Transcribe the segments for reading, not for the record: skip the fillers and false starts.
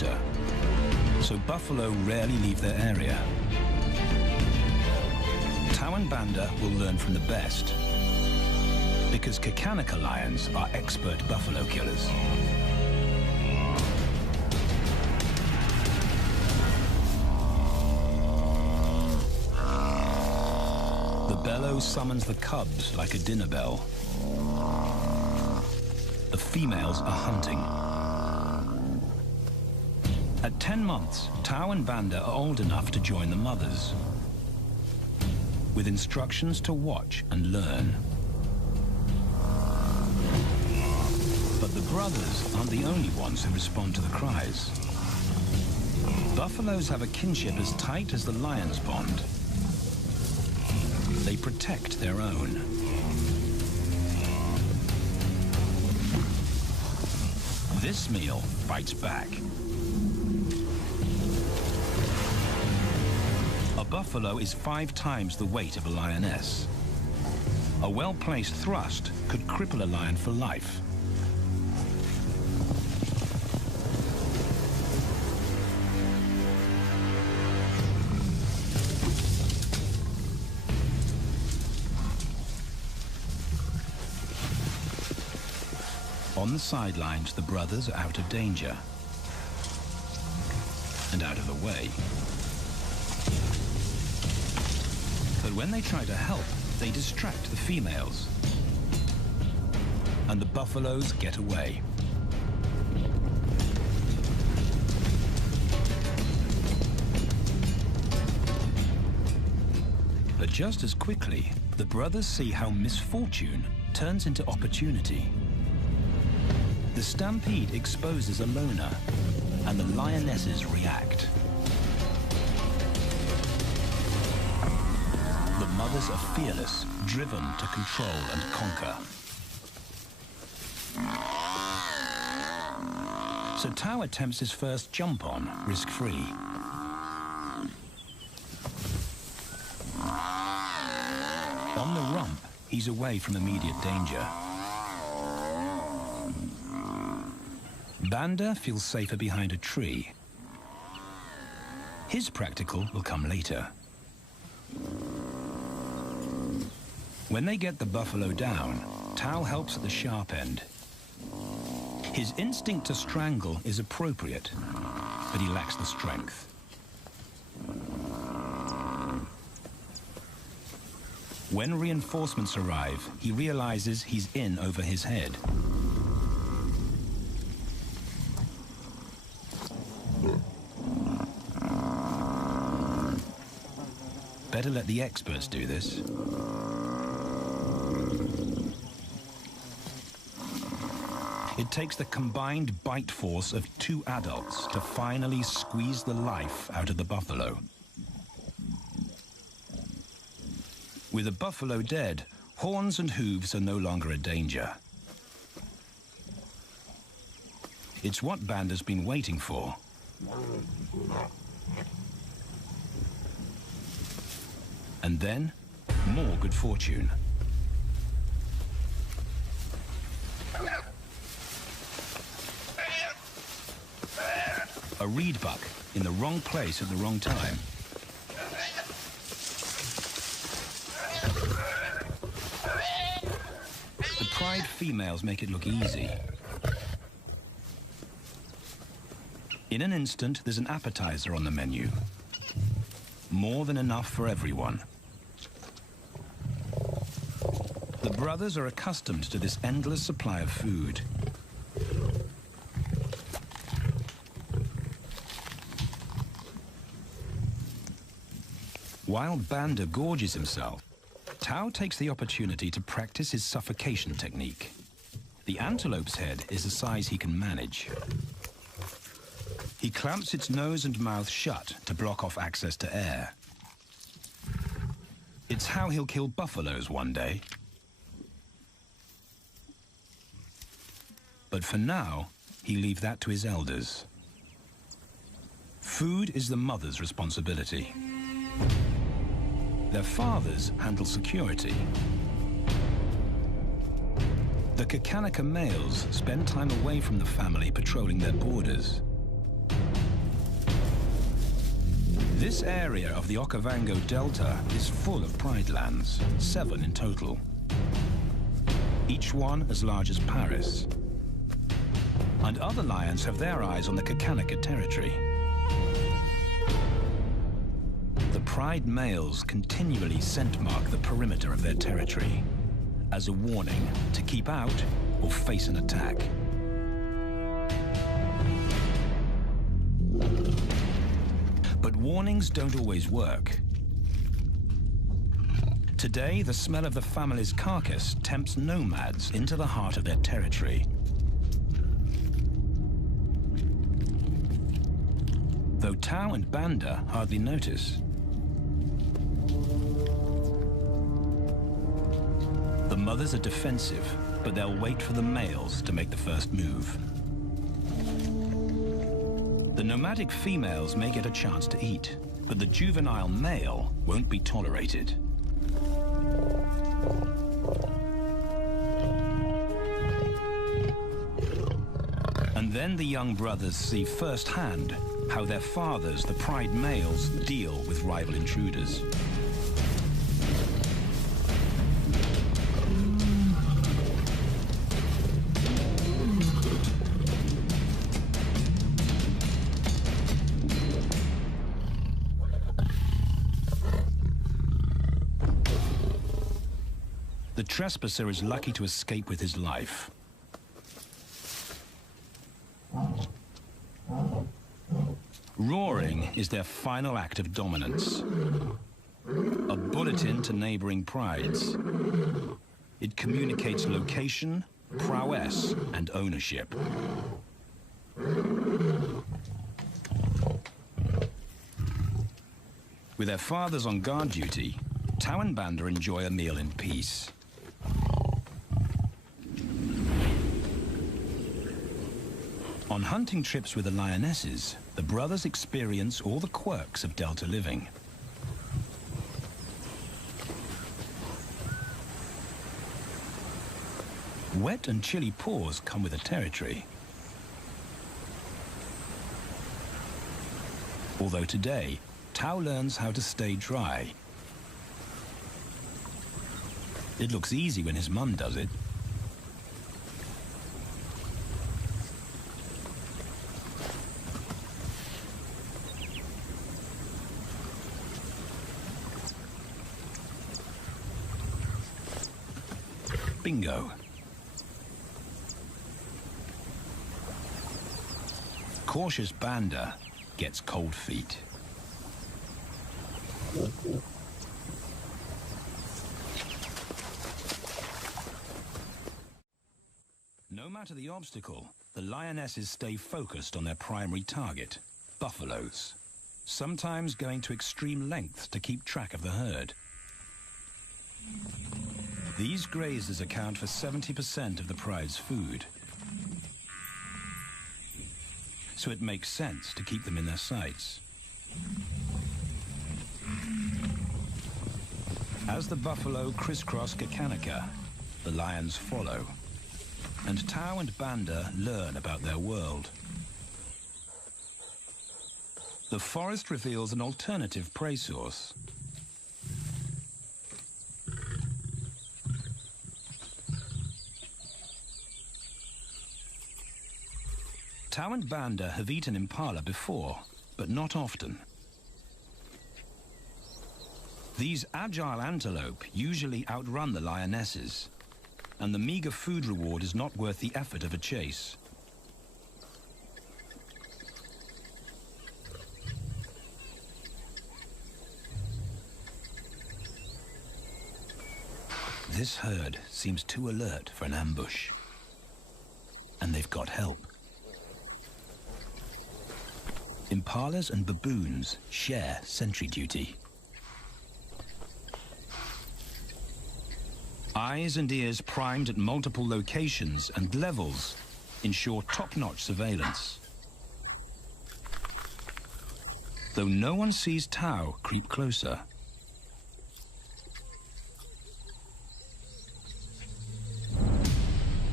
water, so buffalo rarely leave their area. Tao and Banda will learn from the best, because Kakanaka lions are expert buffalo killers. The bellow summons the cubs like a dinner bell. The females are hunting. At 10 months, Tao and Banda are old enough to join the mothers, with instructions to watch and learn. But the brothers aren't the only ones who respond to the cries. Buffaloes have a kinship as tight as the lions' bond. They protect their own. This meal bites back. A buffalo is 5 times the weight of a lioness. A well-placed thrust could cripple a lion for life. On the sidelines, the brothers are out of danger and out of the way. But when they try to help, they distract the females, and the buffaloes get away. But just as quickly, the brothers see how misfortune turns into opportunity. The stampede exposes a loner, and the lionesses react. The mothers are fearless, driven to control and conquer. So Tao attempts his first jump on, risk-free. On the rump, he's away from immediate danger. Banda feels safer behind a tree. His practical will come later. When they get the buffalo down, Tao helps at the sharp end. His instinct to strangle is appropriate, but he lacks the strength. When reinforcements arrive, he realizes he's in over his head. Better let the experts do this. It takes the combined bite force of 2 adults to finally squeeze the life out of the buffalo. With the buffalo dead, horns and hooves are no longer a danger. It's what Banda's been waiting for. And then, more good fortune. A reed buck in the wrong place at the wrong time. The pride females make it look easy. In an instant, there's an appetizer on the menu. More than enough for everyone. The brothers are accustomed to this endless supply of food. While Banda gorges himself, Tao takes the opportunity to practice his suffocation technique. The antelope's head is a size he can manage. He clamps its nose and mouth shut to block off access to air. It's how he'll kill buffaloes one day. But for now, he leaves that to his elders. Food is the mother's responsibility. Their fathers handle security. The Kakanaka males spend time away from the family patrolling their borders. This area of the Okavango Delta is full of pride lands, 7 in total. Each one as large as Paris. And other lions have their eyes on the Kakanika territory. The pride males continually scent mark the perimeter of their territory as a warning to keep out or face an attack. But warnings don't always work. Today, the smell of the family's carcass tempts nomads into the heart of their territory. Though Tao and Banda hardly notice. The mothers are defensive, but they'll wait for the males to make the first move. The nomadic females may get a chance to eat, but the juvenile male won't be tolerated. And then the young brothers see firsthand how their fathers, the pride males, deal with rival intruders. The trespasser is lucky to escape with his life. Roaring is their final act of dominance. A bulletin to neighboring prides. It communicates location, prowess, and ownership. With their fathers on guard duty, Tao and Banda enjoy a meal in peace. On hunting trips with the lionesses, the brothers experience all the quirks of Delta living. Wet and chilly paws come with the territory. Although today, Tao learns how to stay dry. It looks easy when his mum does it. Bingo. Cautious Banda gets cold feet. No matter the obstacle, the lionesses stay focused on their primary target, buffaloes, sometimes going to extreme lengths to keep track of the herd. These grazers account for 70% of the pride's food. So it makes sense to keep them in their sights. As the buffalo crisscross Kakanika, the lions follow. And Tao and Banda learn about their world. The forest reveals an alternative prey source. Tao and Banda have eaten impala before, but not often. These agile antelope usually outrun the lionesses, and the meager food reward is not worth the effort of a chase. This herd seems too alert for an ambush, and they've got help. Impalas and baboons share sentry duty. Eyes and ears primed at multiple locations and levels ensure top-notch surveillance. Though no one sees Tao creep closer.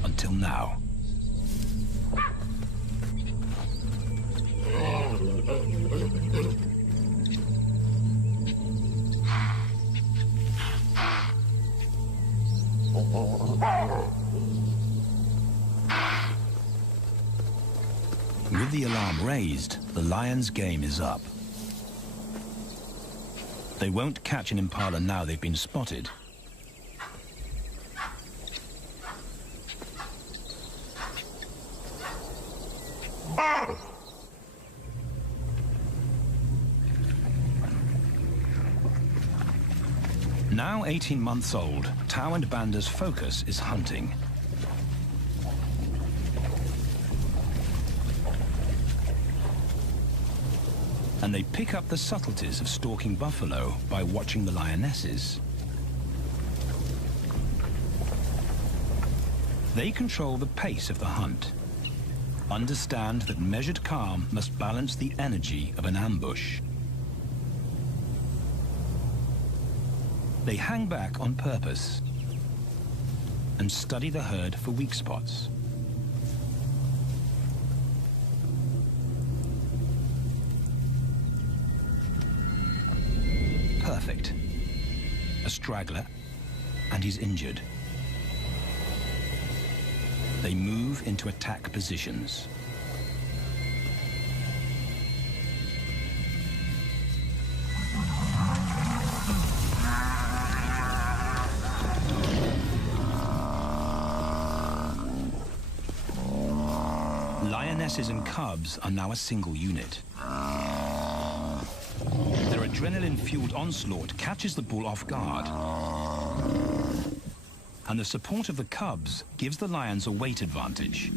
Until now. the alarm raised, the lions' game is up. They won't catch an impala now they've been spotted. Now 18 months old, Tao and Banda's focus is hunting. And they pick up the subtleties of stalking buffalo by watching the lionesses. They control the pace of the hunt, understand that measured calm must balance the energy of an ambush. They hang back on purpose and study the herd for weak spots. Perfect. A straggler, and he's injured. They move into attack positions. Lionesses and cubs are now a single unit. Their adrenaline-fueled onslaught catches the bull off guard. And the support of the cubs gives the lions a weight advantage.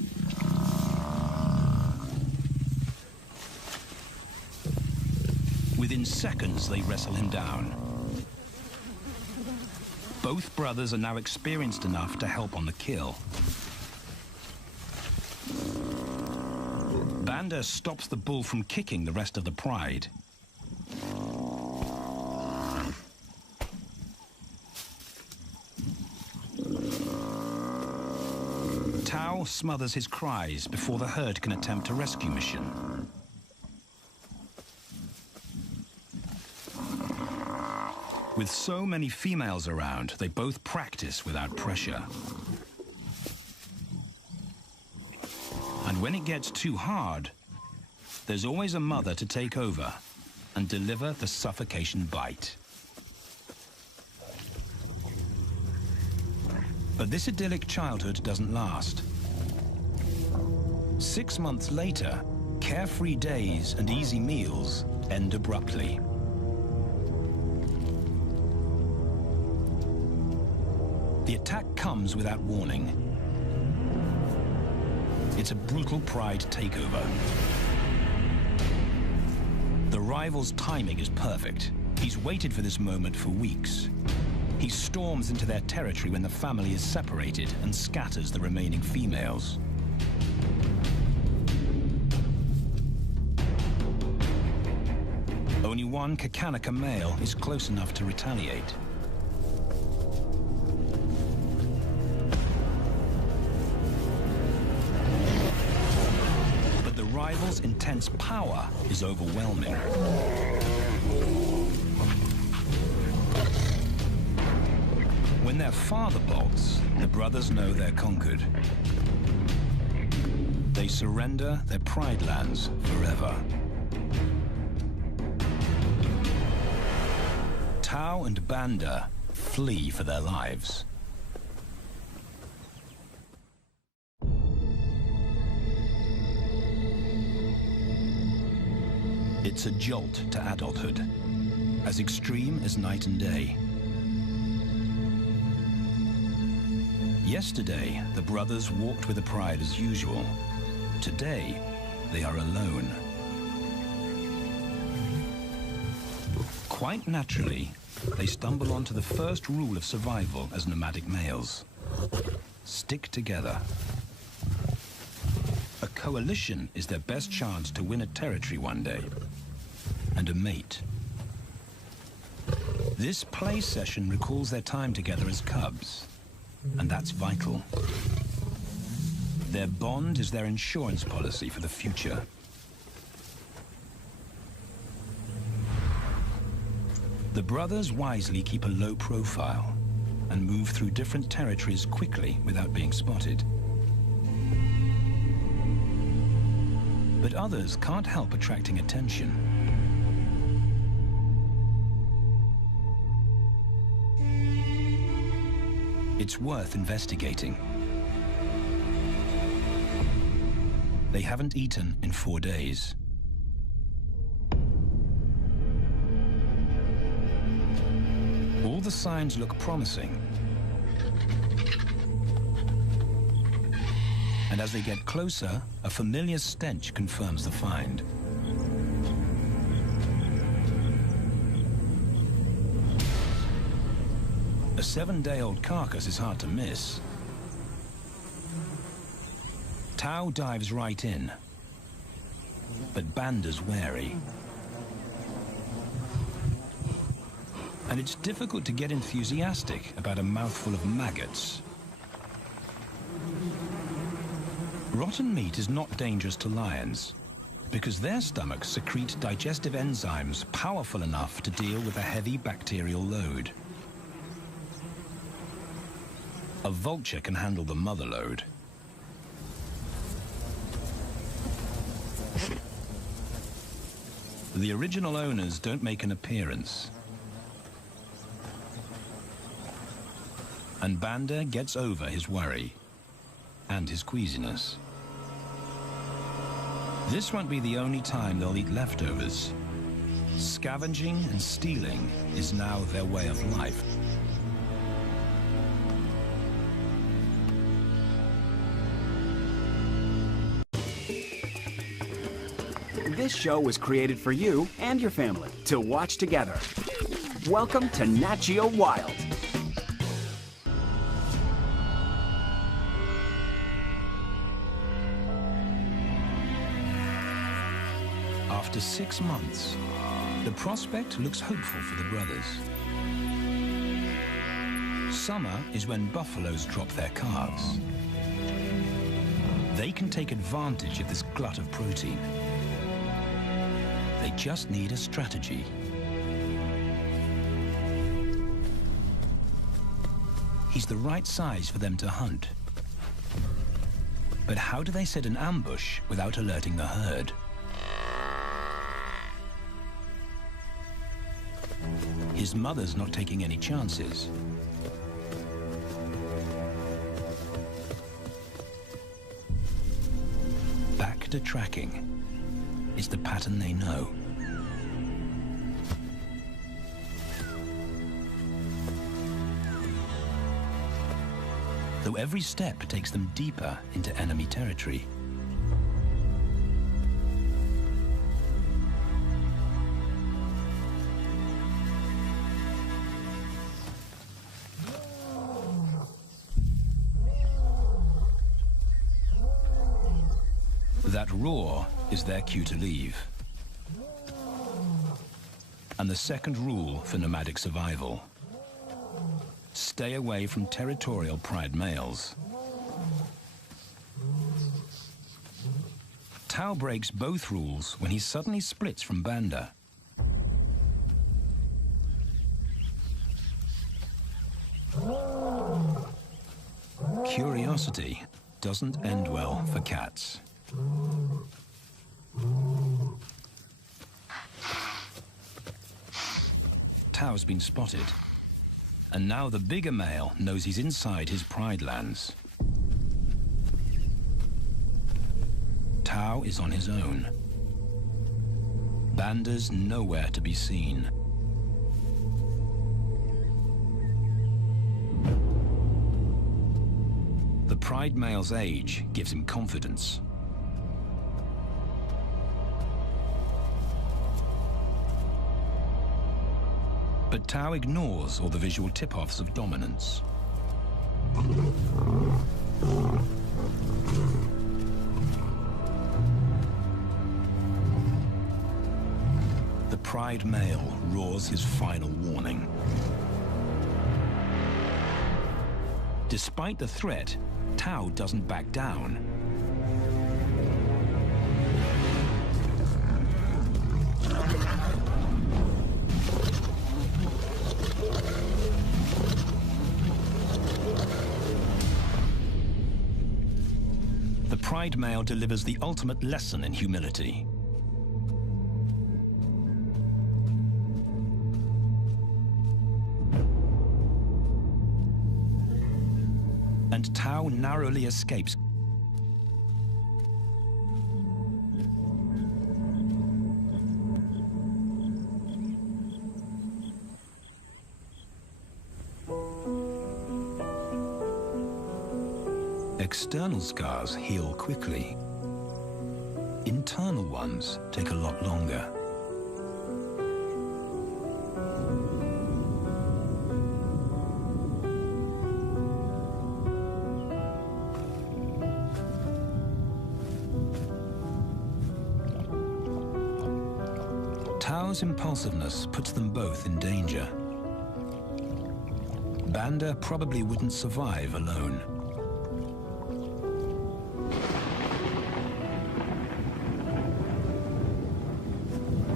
Within seconds, they wrestle him down. Both brothers are now experienced enough to help on the kill. Banda stops the bull from kicking the rest of the pride. Tao smothers his cries before the herd can attempt a rescue mission. With so many females around, they both practice without pressure. And when it gets too hard, there's always a mother to take over and deliver the suffocation bite. But this idyllic childhood doesn't last. 6 months later, carefree days and easy meals end abruptly. The attack comes without warning. It's a brutal pride takeover. The rival's timing is perfect. He's waited for this moment for weeks. He storms into their territory when the family is separated and scatters the remaining females. Only one Kakanaka male is close enough to retaliate. But the rival's intense power is overwhelming. When their father bolts, the brothers know they're conquered. They surrender their pride lands forever. Tao and Banda flee for their lives. It's a jolt to adulthood, as extreme as night and day. Yesterday, the brothers walked with the pride as usual. Today, they are alone. Quite naturally, they stumble onto the first rule of survival as nomadic males. Stick together. A coalition is their best chance to win a territory one day, and a mate. This play session recalls their time together as cubs. And that's vital. Their bond is their insurance policy for the future. The brothers wisely keep a low profile and move through different territories quickly without being spotted. But But others can't help attracting attention. It's worth investigating. They haven't eaten in 4 days. All the signs look promising. And as they get closer, a familiar stench confirms the find. A 7-day-old carcass is hard to miss. Tao dives right in, but Banda's wary. And it's difficult to get enthusiastic about a mouthful of maggots. Rotten meat is not dangerous to lions, because their stomachs secrete digestive enzymes powerful enough to deal with a heavy bacterial load. A vulture can handle the mother load. The original owners don't make an appearance. And Banda gets over his worry and his queasiness. This won't be the only time they'll eat leftovers. Scavenging and stealing is now their way of life. This show was created for you and your family to watch together. Welcome to Nat Geo Wild. After 6 months, the prospect looks hopeful for the brothers. Summer is when buffaloes drop their calves. They can take advantage of this glut of protein. They just need a strategy. He's the right size for them to hunt. But how do they set an ambush without alerting the herd? His mother's not taking any chances. Back to tracking. It's the pattern they know. Though every step takes them deeper into enemy territory. That roar is their cue to leave. And the second rule for nomadic survival: stay away from territorial pride males. Tao breaks both rules when he suddenly splits from Banda. Curiosity doesn't end well for cats. Tao's been spotted, and now the bigger male knows he's inside his pride lands. Tao is on his own. Banda's nowhere to be seen. The pride male's age gives him confidence. But Tao ignores all the visual tip-offs of dominance. The pride male roars his final warning. Despite the threat, Tao doesn't back down. The pride male delivers the ultimate lesson in humility. And Tao narrowly escapes. External scars heal quickly. Internal ones take a lot longer. Tao's impulsiveness puts them both in danger. Banda probably wouldn't survive alone.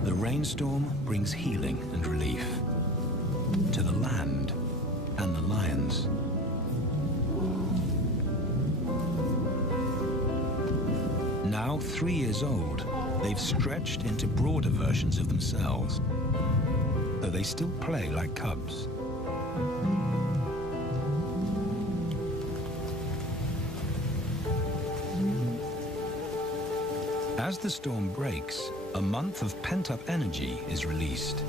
The rainstorm brings healing and relief to the land and the lions. Now 3 years old, they've stretched into broader versions of themselves, though they still play like cubs. As the storm breaks, a month of pent-up energy is released.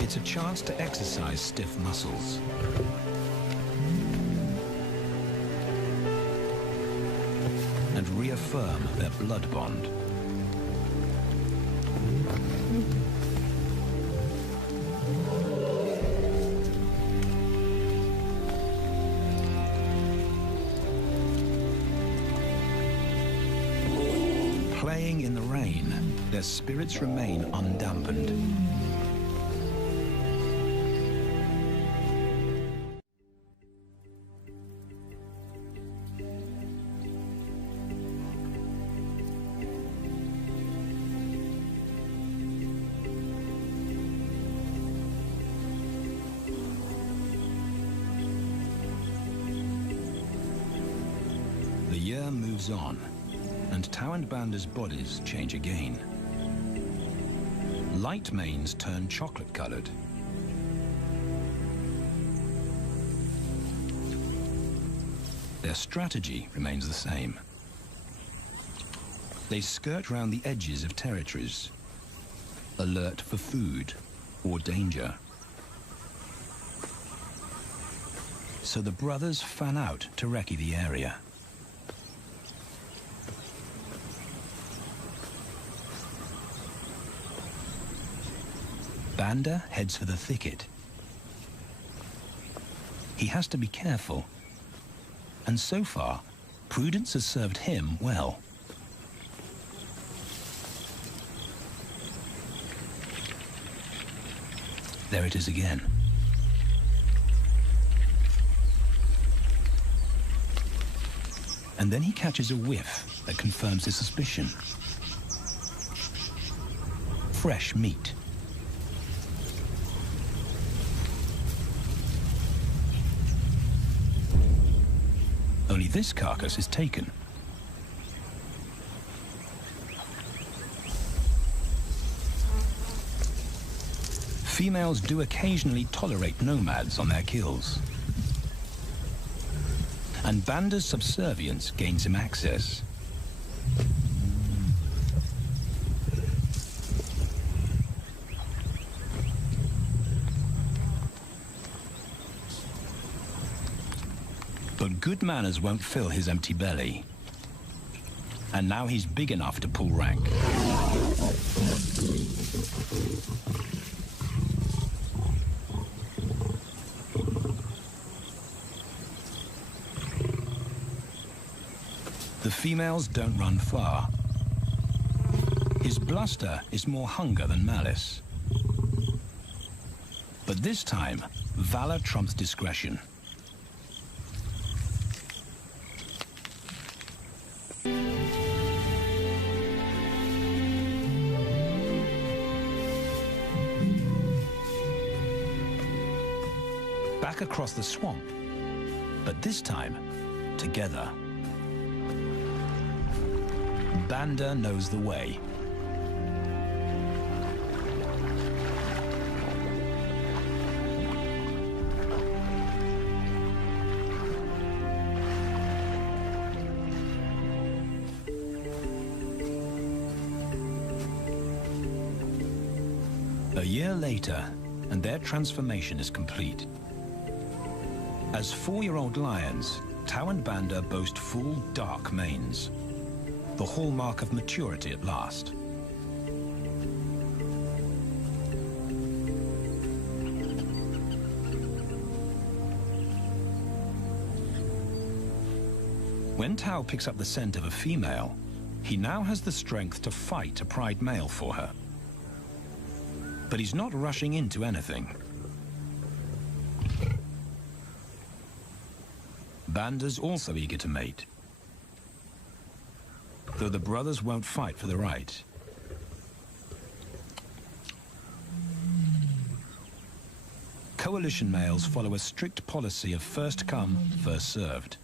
It's a chance to exercise stiff muscles. And reaffirm their blood bond. Playing in the rain, their spirits remain undampened. The year moves on, and Tao and Banda's bodies change again. Light manes turn chocolate-colored. Their strategy remains the same. They skirt round the edges of territories, alert for food or danger. So the brothers fan out to recce the area. Banda heads for the thicket. He has to be careful, and so far, prudence has served him well. There it is again. And then he catches a whiff that confirms his suspicion. Fresh meat. Only this carcass is taken. Females do occasionally tolerate nomads on their kills. And Banda's subservience gains him access. But good manners won't fill his empty belly. And now he's big enough to pull rank. The females don't run far. His bluster is more hunger than malice. But this time, valor trumps discretion. back across the swamp, but this time together. Banda knows the way. A year later, and their transformation is complete. As 4-year-old lions, Tao and Banda boast full, dark manes, the hallmark of maturity at last. When Tao picks up the scent of a female, he now has the strength to fight a pride male for her. But he's not rushing into anything. Banda's also eager to mate, though the brothers won't fight for the right. Coalition males follow a strict policy of first come, first served.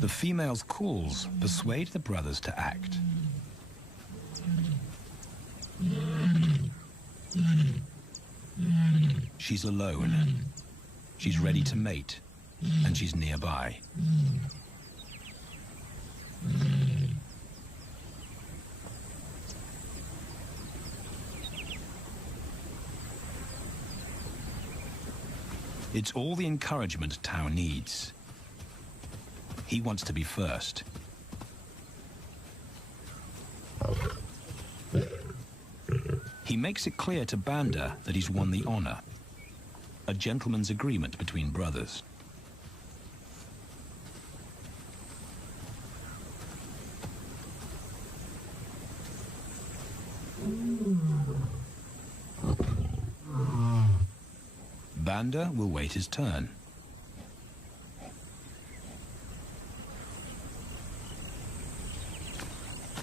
The female's calls persuade the brothers to act. She's alone. She's ready to mate, and she's nearby. It's all the encouragement Tao needs. He wants to be first. He makes it clear to Banda that he's won the honor, a gentleman's agreement between brothers. Banda will wait his turn.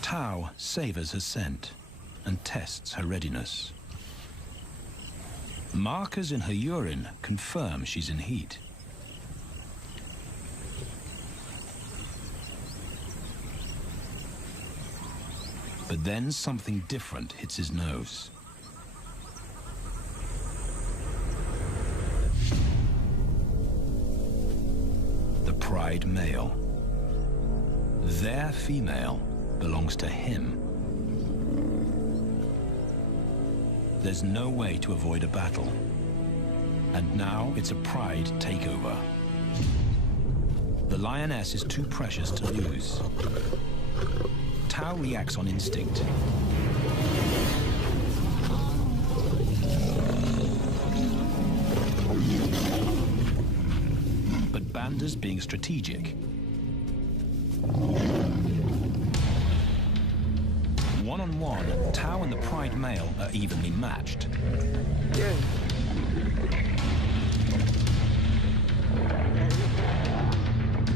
Tao savors her scent and tests her readiness. Markers in her urine confirm she's in heat. But then something different hits his nose. The pride male. Their female belongs to him. There's no way to avoid a battle. And now it's a pride takeover. The lioness is too precious to lose. Tao reacts on instinct. But Banda's being strategic. One-on-one, Tao and the pride male are evenly matched.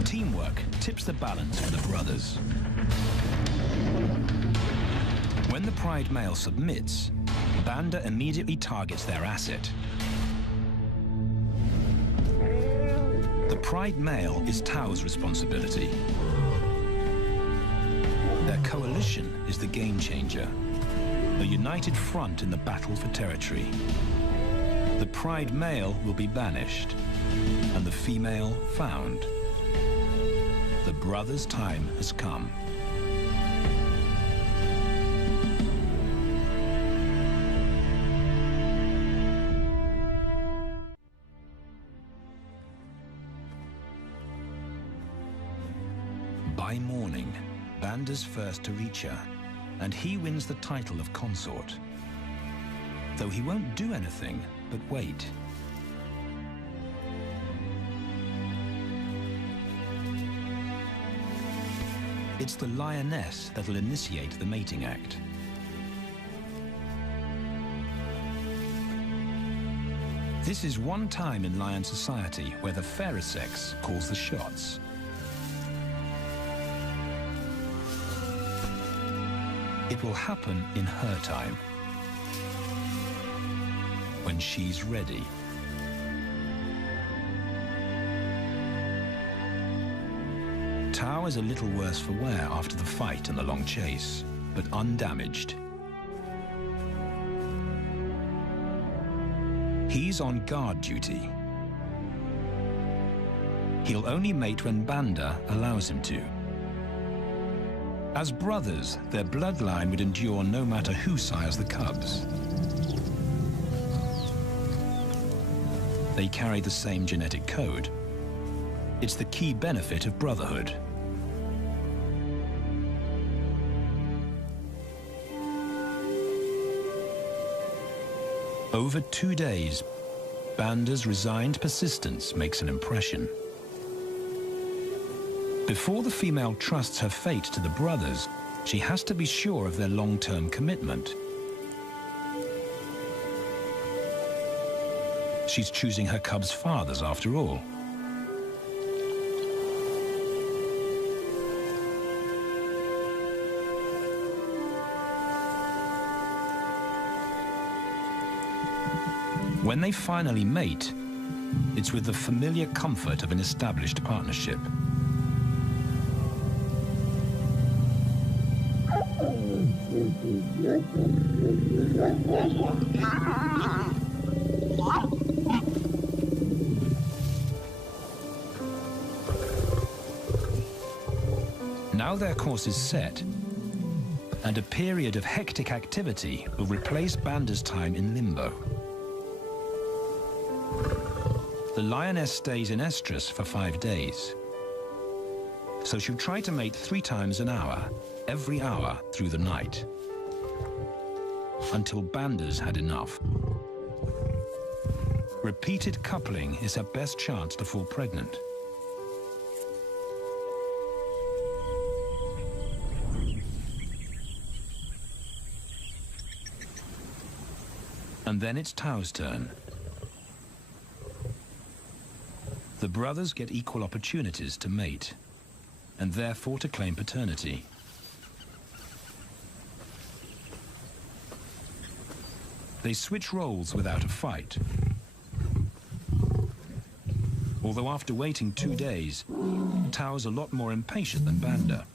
Teamwork tips the balance for the brothers. When the pride male submits, Banda immediately targets their asset. The pride male is Tao's responsibility. Their coalition is the game changer, a united front in the battle for territory. The pride male will be banished, and the female found. The brothers' time has come. By morning, Banda's first to reach her, and he wins the title of consort. Though he won't do anything but wait. It's the lioness that'll initiate the mating act. This is one time in lion society where the fairer sex calls the shots. It will happen in her time. when she's ready. Tao is a little worse for wear after the fight and the long chase, but undamaged. He's on guard duty. He'll only mate when Banda allows him to. As brothers, their bloodline would endure no matter who sires the cubs. They carry the same genetic code. It's the key benefit of brotherhood. Over 2 days, Banda's resigned persistence makes an impression. Before the female trusts her fate to the brothers, she has to be sure of their long-term commitment. She's choosing her cubs' fathers after all. When they finally mate, it's with the familiar comfort of an established partnership. Now their course is set, and a period of hectic activity will replace Banda's time in limbo. The lioness stays in estrus for 5 days. So she'll try to mate 3 times an hour, every hour through the night, until Banda's had enough. Repeated coupling is her best chance to fall pregnant. And then it's Tao's turn. The brothers get equal opportunities to mate, and therefore to claim paternity. They switch roles without a fight. Although after waiting 2 days, Tao's a lot more impatient than Banda.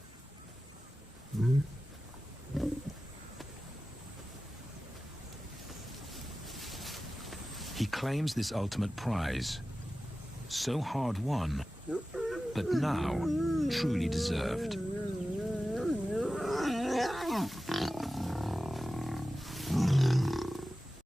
He claims this ultimate prize, so hard won, but now truly deserved.